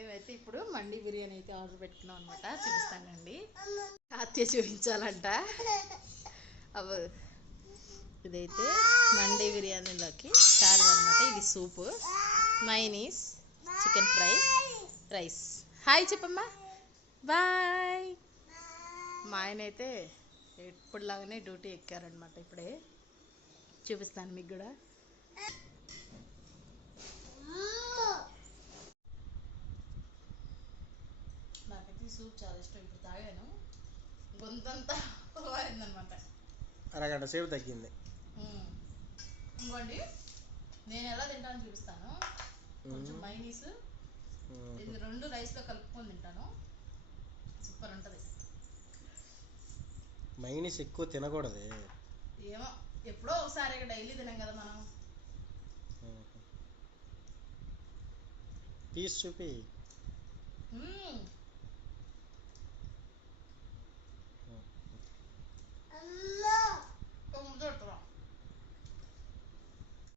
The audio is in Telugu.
మేమైతే ఇప్పుడు మండి బిర్యానీ అయితే ఆర్డర్ పెట్టుకున్నాం అనమాట. చూపిస్తానండి. హత్య చూపించాలంట. అవు ఇదైతే మండి బిర్యానీలోకి చారు అనమాట. ఇది soup, mayonnaise, chicken fry, rice. Hi చెప్పమ్మా, బాయ్. మా ఆయన అయితే ఎప్పుడులాగానే డ్యూటీ ఎక్కారనమాట. ఇప్పుడే చూపిస్తాను మీకు కూడా. నాకైతే సూప్ చాలా ఇష్టం. ఇప్పుడు తాగాను, గొంతంతా వారిందనమాట. అరగంట సేపు తగ్గింది. ఇంకోండి నేను ఎలా తింటానో చూపిస్తాను. కొంచెం మైనీస్, ఇది రెండు రైస్లో కలుపుకొని తింటాను. సూపర్ ఉంటుంది. మైనీస్ ఎక్కువ తినకూడదు. ఏమో ఎప్పుడో ఒకసారి డైలీ తినాం కదా మనం. పీస్ చూపి.